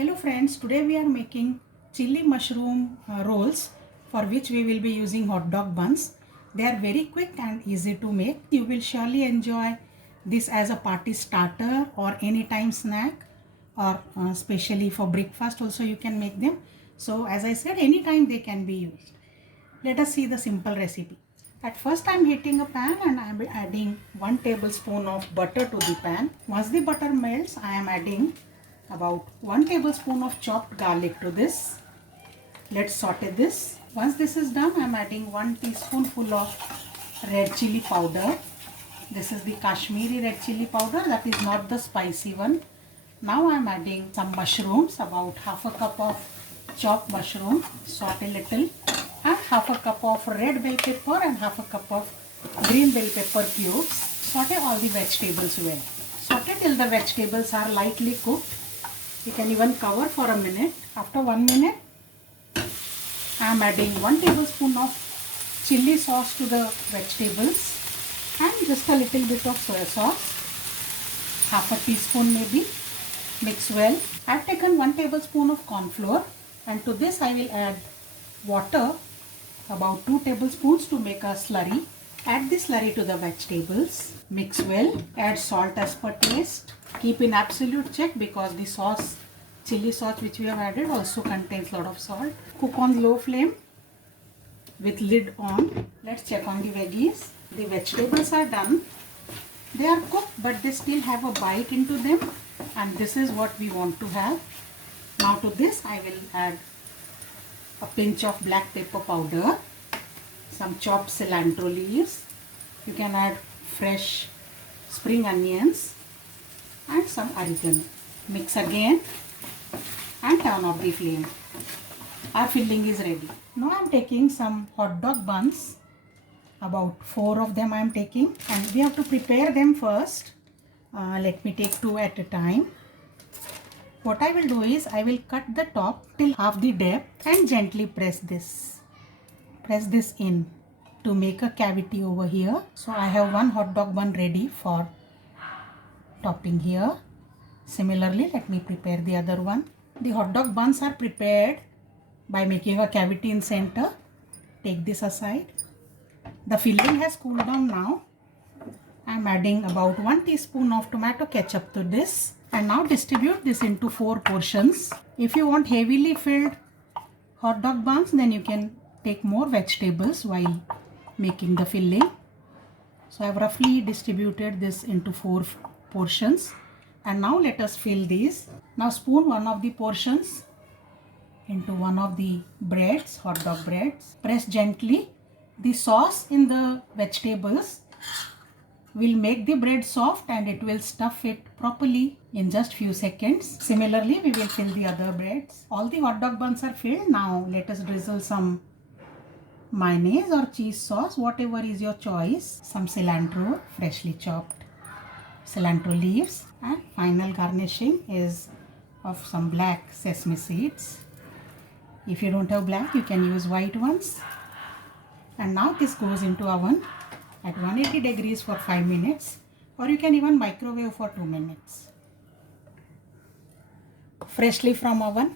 Hello friends, today we are making chili mushroom rolls for which we will be using hot dog buns. They are very quick and easy to make. You will surely enjoy this as a party starter or anytime snack or especially for breakfast also you can make them. So as I said, anytime they can be used. Let us see the simple recipe. At first I am heating a pan and I am adding 1 tablespoon of butter to the pan. Once the butter melts, I am adding about 1 tablespoon of chopped garlic to this. Let's saute this. Once this is done, I am adding 1 teaspoonful of red chili powder. This is the Kashmiri red chili powder, that is not the spicy one. Now I am adding some mushrooms, about half a cup of chopped mushroom, saute a little, and half a cup of red bell pepper and half a cup of green bell pepper cubes. Saute all the vegetables well. Saute till the vegetables are lightly cooked. You can even cover for a minute. After 1 minute, I am adding 1 tablespoon of chili sauce to the vegetables and just a little bit of soya sauce, half a teaspoon maybe. Mix well. I have taken 1 tablespoon of corn flour, and to this I will add water, about 2 tablespoons to make a slurry. Add the slurry to the vegetables. Mix well. Add salt as per taste. Keep in absolute check because the sauce, chili sauce which we have added also contains lot of salt. Cook on low flame with lid on. Let's check on the veggies. The vegetables are done. They are cooked but they still have a bite into them, and this is what we want to have. Now to this I will add a pinch of black pepper powder, some chopped cilantro leaves. You can add fresh spring onions and some oregano. Mix again and turn off the flame. Our filling is ready. Now I am taking some hot dog buns. About 4 of them I am taking, and we have to prepare them first. Let me take 2 at a time. What I will do is I will cut the top till half the depth and gently press this. Press this in to make a cavity over here. So I have 1 hot dog bun ready for topping here. Similarly, let me prepare the other one. The hot dog buns are prepared by making a cavity in center. Take this aside. The filling has cooled down now. I am adding about 1 teaspoon of tomato ketchup to this, and now distribute this into 4 portions. If you want heavily filled hot dog buns, then you can take more vegetables while making the filling. So I have roughly distributed this into 4 portions, and now let us fill these. Now spoon one of the portions into one of the breads, hot dog breads. Press gently. The sauce in the vegetables will make the bread soft and it will stuff it properly in just few seconds. Similarly, we will fill the other breads. All the hot dog buns are filled. Now let us drizzle some mayonnaise or cheese sauce, whatever is your choice. Some cilantro, freshly chopped cilantro leaves, and final garnishing is of some black sesame seeds. If you don't have black, you can use white ones. And now this goes into oven at 180 degrees for 5 minutes, or you can even microwave for 2 minutes. Freshly from oven,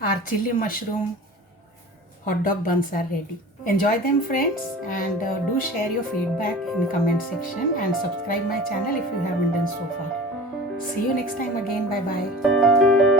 our chili mushroom hot dog buns are ready. Enjoy them friends, and do share your feedback in the comment section and subscribe my channel if you haven't done so far. See you next time again. Bye bye.